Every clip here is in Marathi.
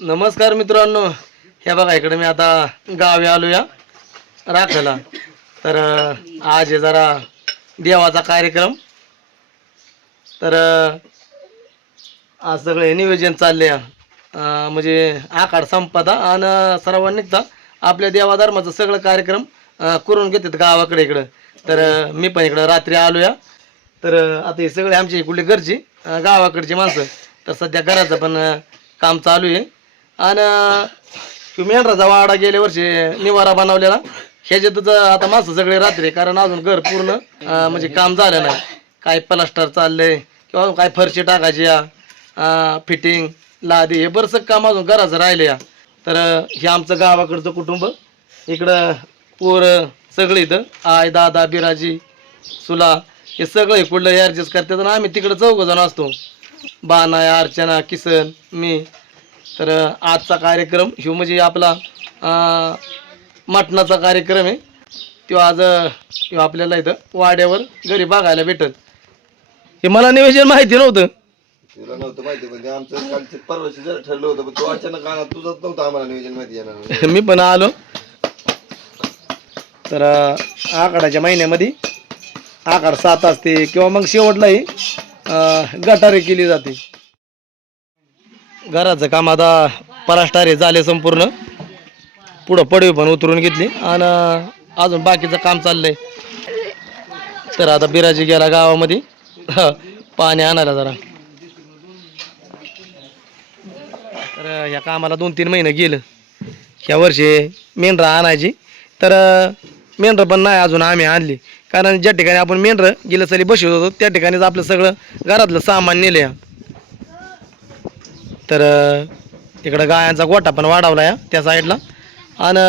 नमस्कार मित्रांनो. हे बघा इकडे मी आता गावी आलो या राखायला तर आज आहे जरा देवाचा कार्यक्रम. तर आज सगळे नियोजन चालले म्हणजे आखाड संपदा आणि सर्वांनी निघता. आपल्या देवाधर्माचं सगळं कार्यक्रम करून घेतात गावाकडे इकडं. तर मी पण इकडं रात्री आलो या तर आता हे सगळे आमची इकडली घरची गावाकडची माणसं. तर सध्या घराचं पण काम चालू आहे आणि मेंढराचा वाडा गेल्या वर्षी निवारा बनवलेला. ह्याच्यातच आता माणसं सगळे रात्री कारण अजून घर पूर्ण अं, म्हणजे काम झालं नाही. काय प्लास्टर चाललंय किंवा अजून काय फरशी टाकायची या फिटिंग लादी हे बरंच काम अजून घराचं राहिलं या. तर अं, हे आमचं गावाकडचं कुटुंब इकडं पोरं सगळे इथं आय दादा बिराजी सुला हे सगळं इकडलं ॲडजस्ट करतात आणि आम्ही तिकडं चौघ जण असतो. बाना अर्चना किसन मी तर आजचा कार्यक्रम ह्यो म्हणजे आपला मटणाचा कार्यक्रम आहे. तो आज ह्यो आपल्याला इथं वाड्यावर घरी बघायला भेटत हे मला नियोजन माहिती नव्हतं. तुला नव्हतं माहिती म्हणजे आमचं कालचं परवाशी जर ठरलं होतं पण तू अचानक आला तुझंच नव्हतं आम्हाला नियोजन माहिती येणार. मी पण आलो. तर अं, आखाडाच्या महिन्यामध्ये आखाड सात असते किंवा मग शेवटलाही अं, गटारी केली जाते. घराचं काम आता पराष्टारे झाले संपूर्ण. पुढं पडवी पण उतरून घेतली. आणि अजून बाकीचं काम चाललंय. तर आता बिराजी गेला गावामध्ये. पाणी आणायला जरा. तर ह्या कामाला दोन तीन महिने गेलं. ह्या वर्षी मेंढरं आणायची. तर मेंढरं पण नाही अजून आम्ही आणली. कारण ज्या ठिकाणी आपण मेंढरं गेलं साली बसवत होतो त्या ठिकाणीच आपलं सगळं घरातलं सामान नेलं. या तर इकडं गायांचा गोठा पण वाढवला या त्या साईडला. आणि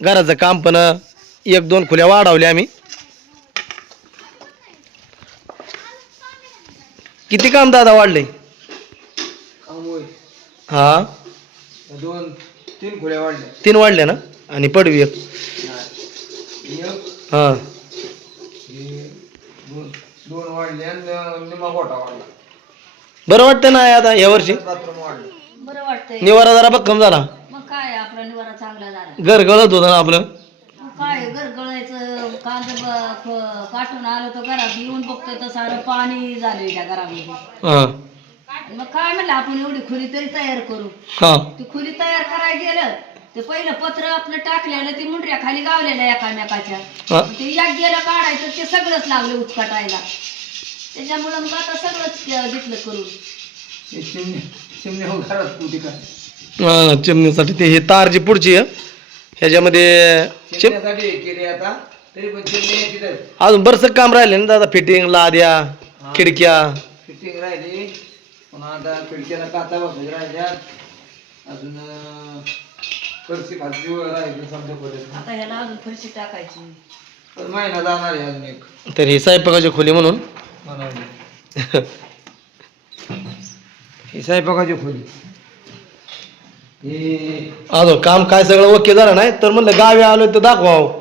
घराचं काम पण एक दोन खुल्या वाढवल्या आम्ही. किती काम दादा वाढले? हा? दोन तीन खोल्या वाढल्या. तीन वाढले ना? आणि पडवी एक. हा. दोन वाढले आणि निमा गोटा वाढला. बरं वाटतं ना आता या वर्षी? बरं वाटतंय. निवारा जरा भक्कम झाला. मग काय आपला निवारा चांगला झाला? घर गळत होतं ना आपलं. मग काय गरगळायचं कांद ब- ख- काटून आलो तर घरात येऊन बघतोय तर सारं पाणी झालं त्या घरामध्ये. हा. आणि मग काय म्हणलं आपण एवढी खोली तरी तयार करू. हा. ती खोली तयार करायला गेलं ते पहिलं पत्र आपलं टाकलेलं ती मुंडऱ्या खाली गावलेलं एकामेकाच्या. हा. ते एक गेलं काढायचं ते सगळंच लागलं उचकाटायला. त्याच्यामुळं मग आता सगळंच घेतलं करून. हे चिमणी चिमणी हो घरात कुठे काय? हा, चिमणीसाठी ते हे तार जी पुढची आहे ह्याच्यामध्ये चिम चिमण्यासाठी हे केले आता तरी पण चिमणी आहे तिथं. अजून बरंच काम राहिले ना दादा फिटिंग लाद्या खिडक्या. फिटिंग राहिली. पुन्हा आता खिडक्याला काचा बसायच्या राहिल्यात. अजून अं, फरशी खालची वर राहिली समजा आता ह्याला अजून फरशी टाकायची. पण महिना जाणार आहे अजून एक. तर ही स्वयंपाकाची खोली म्हणून. ही स्वयंपाकाची खोली. ही अजून काम काय सगळं ओके झालं नाही? तर म्हणलं गावी आलो तर दाखवावं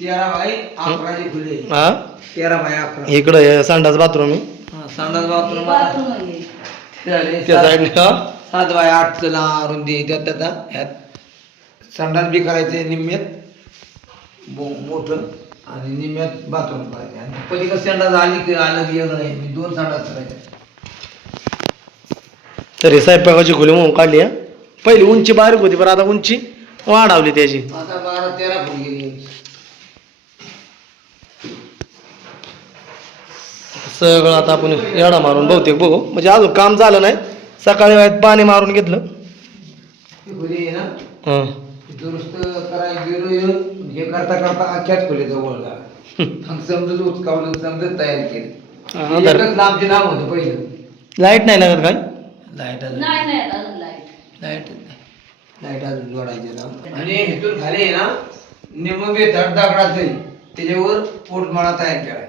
तेरा बाय अकराची खोली आहे. हा? तेरा बाय अकरा. इकडं हे संडास बाथरूम आहे. हा, संडास बाथरूम बाथरूम आहे. झाले त्या सात साईडने हा? सात बाय आठ ला रुंदी त्यात ह्यात. संडास बी करायचे निम्म्यात. मो- मोठं. आणि निम्म्यात बाथरूम करायचे आणि पलीकडे संडास आली की आलं की येणं नाही मी दोन संडास करायचे तर हे स्वयंपाकाची खोली म्हणून काढली हा? पहिली उंची बारीक होती पण आता उंची वाढवली त्याची. आता बारा तेरा फूट गेली. सगळं आता आपण येडा मारून बहुतेक बघू. म्हणजे अजून काम झालं नाही. सकाळी वेळात पाणी मारून घेतलं. ही खोली आहे ना? हं. दुरुस्त करायला गेलो येऊन हे करता करता अख्याच खोली जवळ झाला. मग समजत उचकावलं समजत तयार केली. एकच लांबचे नाव होतं पहिलं. लाइट नाही लागत काय लाइट अजून लाइट. लाइट अजून जोडायचे ना आणि इथून खाली आहे ना निम बेथड दगडाचं आहे त्याच्यावर पोटमाळा तयार केलाय.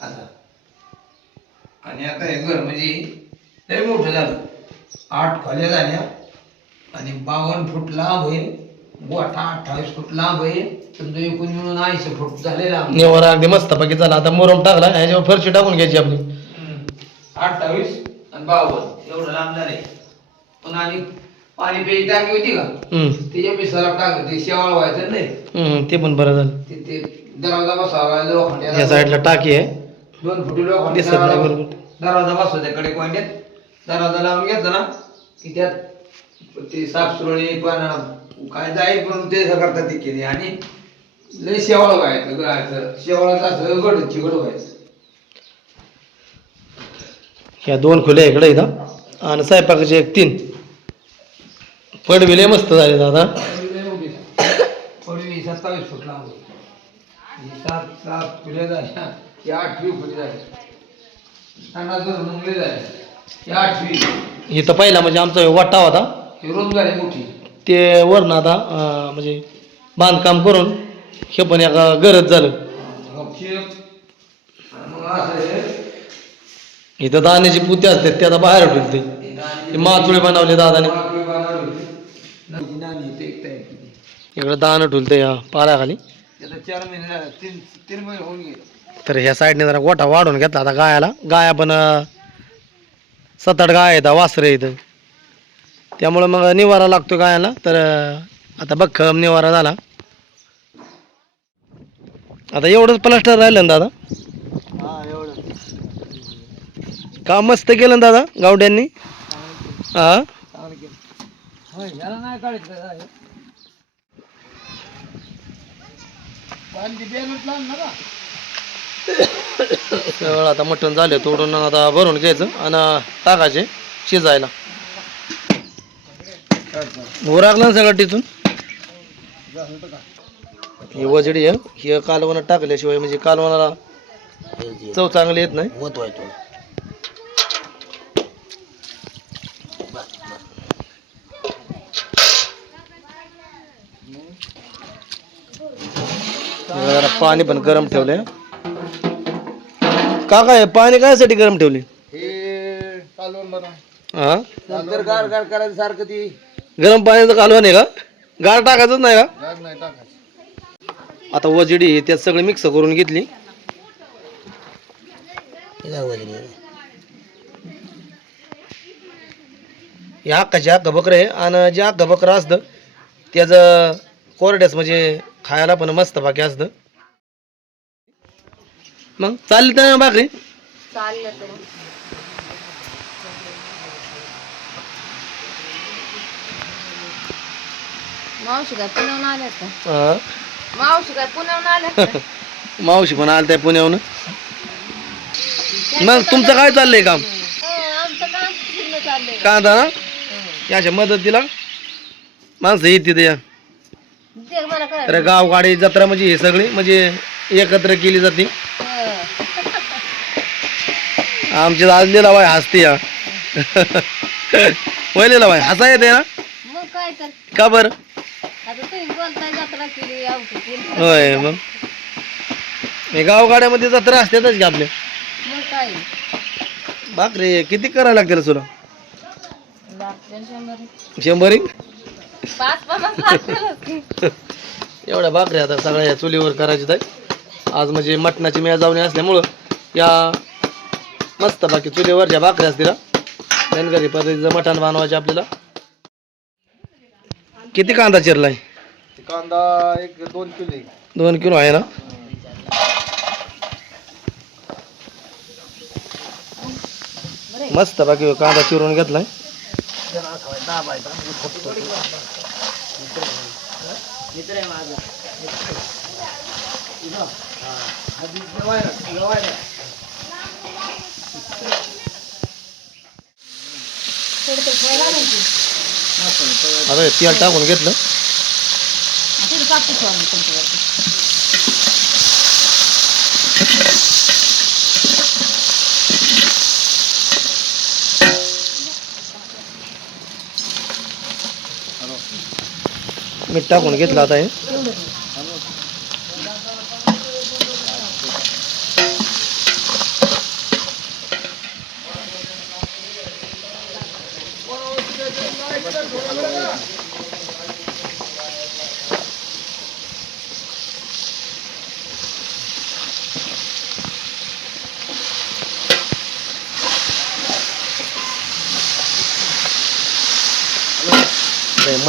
असा. आणि आता हे घर म्हणजे लय मोठं झालं. आठ खोल्या झाल्या. आणि बावन्न फूट लांब आहे गोठा अठ्ठावीस फूट लांब आहे. समजा एकूण मिळून ऐंशी फूट झाले लांब निवारा अगदी मस्त पैकी झाला. आता मोरम टाकला ह्याच्यावर फरशी टाकून घ्यायची आपली. अठ्ठावीस आणि बावन्न. एवढं लांब झाले पुन्हा आणि पाणी प्यायची टाकी होती का? हम्म, त्याच्या पिसाला टाकलं. ते शेवाळ व्हायचं नाही हम्म, ते पण बरं झालं. ते ते दरवाजा लोखंड या साईडला टाकी आहे. दोन फुटी लोखंड दिसत नाही बरोबर. दरवाजा बसवा त्याकडे कोंड्यात दरवाजा लावून घेतला ना की त्यात ते साफसुरळी पण काय जाईल पण ते करतात ते केले. आणि लय शेवाळ व्हायचं गळायचं शेवाळाचं असं गड चिकट व्हायचं. ह्या दोन खुल्या इकडे इथं. आणि स्वयंपाकाचे एक तीन. पडविले मस्त झाले दादा. पडवी सत्तावीस फूट लांब सात सात फुले झाल्या. ही आठवी फुले झाली. मुंगले झाले. आठवी. इथं पहिला म्हणजे आमचा वाटा होता. ही झाली मोठी. ते वरनं आता अं, म्हणजे बांधकाम करून हे पण एका गरज झालं. आणि मग असं हे इथं दाण्याची पुती असते ते आता बाहेर ठेवते ते. मातुळे बनवले दादाने. मागवी बनवली. नदी नानी इथे इकडे दाणं ठुलते या पाल्याखाली त्याला चार महिने झाले, तीन तीन महिने होऊन गेले तर ह्या साईडने जरा गोठा वाढून घेतला आता गायाला. गाया पण अं, सात आठ गाय आहेत वासरे इथं त्यामुळं मग निवारा लागतो गायाला. तर अं, आता बख्खम निवारा झाला. आता एवढंच प्लास्टर राहिलं ना दादा? काम मस्त केलं ना दादा गावड्यांनी? हा? याला आता मटण झाले तोडून आता भरून घ्यायचं आणि टाकायचे शिजायला. उरागलं ना सगळं टिचून ही वजडी आहे. ही कालवण टाकल्याशिवाय म्हणजे कालवणाला चव चांगली येत नाही. जरा पाणी पण गरम ठेवलंय. का काय पाणी कायसाठी गरम ठेवले हे कालवण बनव. हा? नंतर गार गार करायचं सारखं ती गरम पाण्याचं कालवण आहे का? गार टाकायचंच नाही का? गार नाही टाकायचं. आता वजडी आहे त्यात सगळं मिक्स करून घेतली. हे हक्काचे हक्का बकरं आहे आणि जे हक्का बकरं असतं त्याचं कोरड्यास म्हणजे खायला पण मस्त बाकी असतं. मग चालली तर भाकरी? चाललं तर मावशी काय पुण्याहून आल्यात का? हा. मावशी काय पुण्याहून आल्यात का? मावशी पण आलं त्या पुण्याहून मग तुमचं काय चाललंय? काम? आमचं काम पूर्ण चाललंय. कांदा ना? या अशा मदतीला? माणसं येते त्या ते मला काय तर गावगाडी जत्रा म्हणजे हे सगळी म्हणजे एकत्र केली जाते. आमच्या आज लिला बाय हसते या. होय बाय हसा येते ना? मग काय तर. का बरं आता तुम्ही बोलताय जत्रा केली आवटी केली होय मग. हे गावगाड्यामध्ये जत्रा असतातच की आपल्या? मग काय? बापरे किती करायला लागतील तुला? लागते शंभर. शंभर? एक? पाच पन्नास लागतीलच की. एवढ्या भाकऱ्या आता सगळ्या या चुलीवर करायच्या आहेत आज म्हणजे मटणाची मेजावणी असल्यामुळं या मस्त बाकी चुलीवरच्या भाकऱ्या असतील हा. धनगरी पद्धतीचं मटण बनवायचे आपल्याला. किती कांदा चिरलाय? कांदा एक दोन किलो दोन किलो आहे ना? मस्त बाकी कांदा चिरून घेतलाय. आता तेल टाकून घेतलं. कापूस वाढून तुमच्यावरती. मीठ टाकून घेतलं आता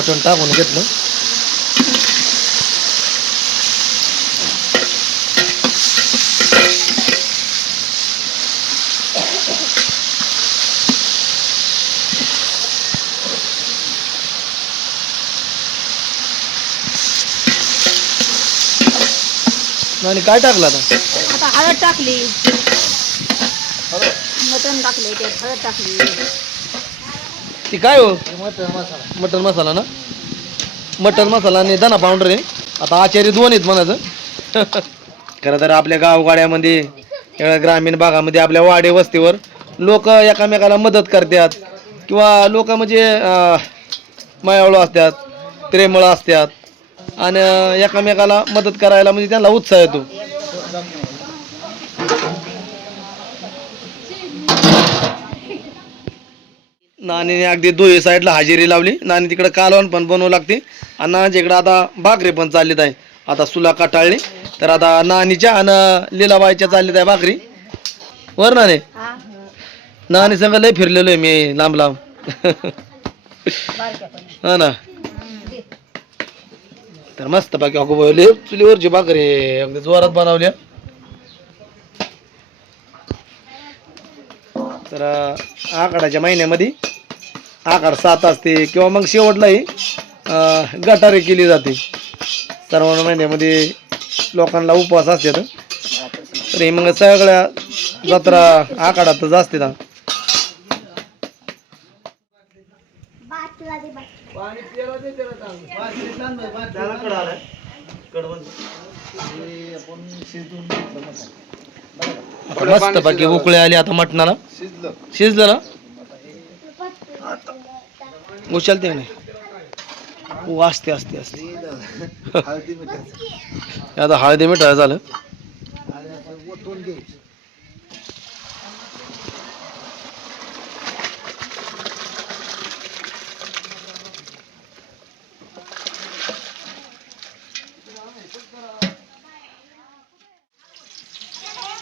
मटण टाकून घेतलं आणि काय टाकलं आता आता हळद टाकली मटण टाकले त्यात हळद टाकली ती काय हो मटन मसाला ना मटन मसाला आणि धना पावडर आहे. आता आचारी दोन आहेत म्हणायचं. खरं तर आपल्या गावगाड्यामध्ये ग्रामीण भागामध्ये आपल्या वाडे वस्तीवर लोक एकामेकाला मदत करतात. किंवा लोक म्हणजे अं, मायाळू असतात प्रेमळ असतात. आणि एकामेकाला मदत करायला म्हणजे त्यांना उत्साह येतो. नानीने अगदी दोन्ही साईडला हजेरी लावली. नानी तिकडे कालवण पण बनवू लागते. आणि नानीच्या इकडे आता भाकरी पण चाललीत आहे. आता सुला काटाळली. तर आता नानीच्या आणि लिलाबाईच्या चाललीत आहे भाकरी. वर नाने? नानी संग लय फिरलेलो आहे मी लांब लांब. हा ना. तर मस्त बाकी अगो चुलीवरची भाकरी अगदी जोरात बनवल्या तर आखाडाच्या महिन्यामध्ये आखाड सात असते किंवा मग शेवटलाही गटारी केली जाते. श्रावण महिन्यामध्ये लोकांना उपवास असतात तर. हे मग सगळ्या जत्रा आखाडातच असते ना. आता मस्त बाकी उकळे आले आता मटणाला. शिजलं. शिजलं ना? उचलते का नाही ओ असते असते असते. आता हळदी मिठाचं झालं ओतून घ्यायचं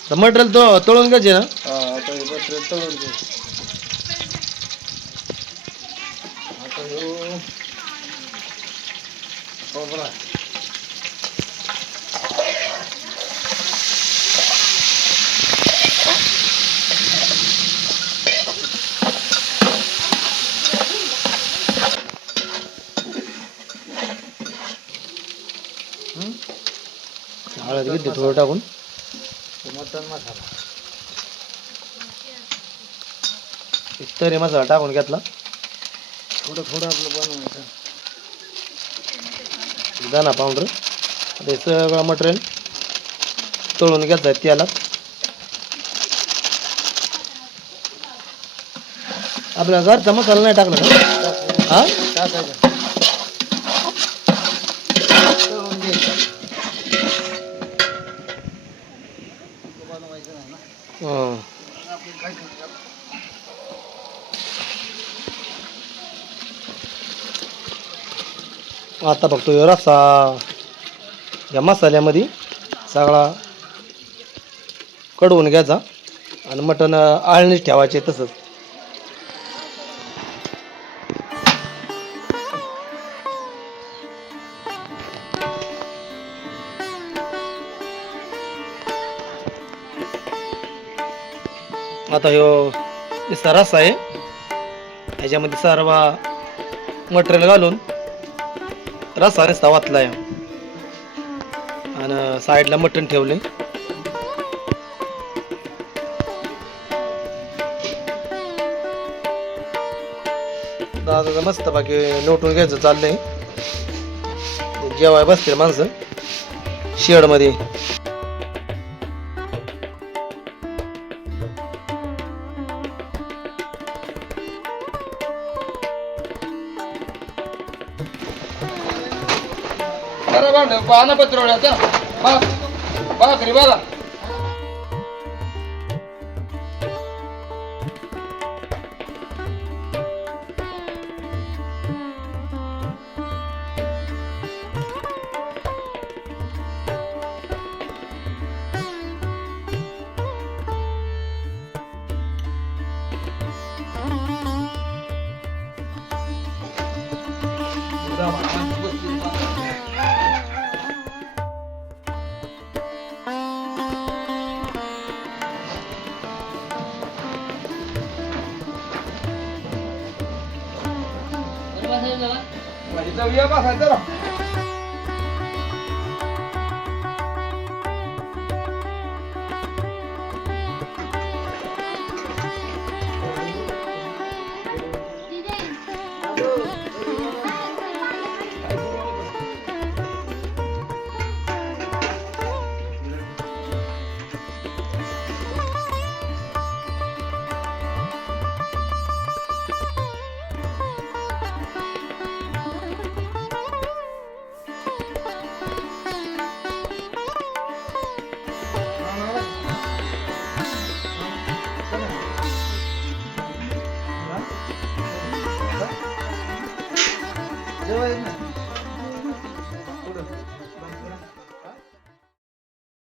मटेरियल तो तळून घ्यायचे ना? हा आता हे बटर तळून घ्यायचं आता ह्यो खोबरा हळद घेतली थोडं टाकून. मटन मसाला तरी मसाला टाकून घेतला. थोडं थोडं आपलं बनवायचं. दाना पावडर. हे सगळं मटेरियल तळून घ्यायचं आहे तेलात. आपला घरचा मसाला नाही टाकला का हा? टाकायचं तळून घ्यायचं बनवायचं नाही ना हं. आपण काय करतो आता बघतो रस्सा या मसाल्यामध्ये सगळा कडवून घ्यायचा आणि मटण आळणीच ठेवायचे तसंच. आता ह्यो नुसता रस्सा आहे. ह्याच्यामध्ये सर्व मटेरियल घालून रस्सा रस्ता वाचला या आणि साईडला मटण ठेवले दादा मस्त बाकी लोटून घ्यायचं चाललंय. जेवाय बसतील माणसं. शेडमध्ये. बरं बाक रे पत्रवड्याचा भाकरी बघा जाऊया बसायचं चला. जेवायला.